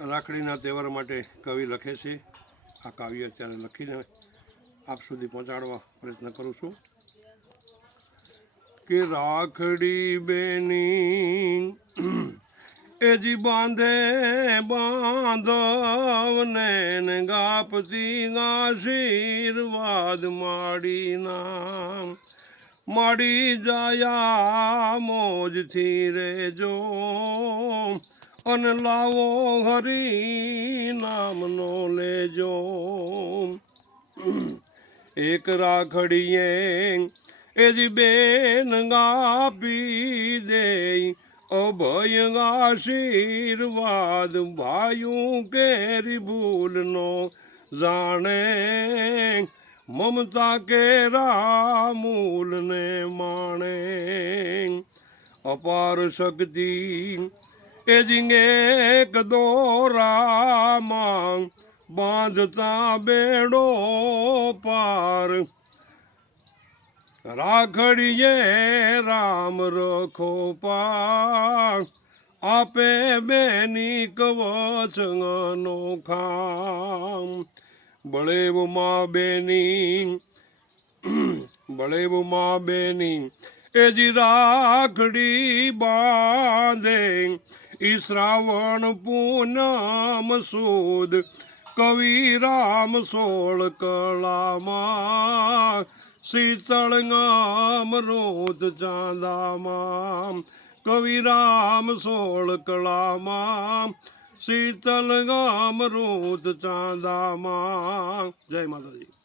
રાખડીના તહેવાર માટે કવિ લખે છે। આ કાવ્ય અત્યારે લખીને આપ સુધી પહોંચાડવા પ્રયત્ન કરું છું કે રાખડી બેની એજી બાંધે બાંધવને ગાપતી આશીર્વાદ માડીના માડી જાયા મોજથી રેજો અને લાવો હરી નામનો લેજો। એક રાખડીએ એજી બેન ગાપી દે અભય આશીર્વાદ ભાયું કેરી ભૂલનો જાણે મમતા કેરા મૂલને માણે। અપાર શક્તિ એ એક દોરામાં બાંધતા બેડો પાર રાખડીએ રામ રખો પાર આપે બેની કવચ અનોખા। બળેવ માં બેની એજી રાખડી બાંધે ઈ શ્રાવણ પૂનમ સુદ કવિ રામ સોળ કળામાં શીતળ અમૃત ચાંદામાં કવિ રામ સોળ કળામાં શીતલ અમૃત ચાંદામાં। જય માતાજી।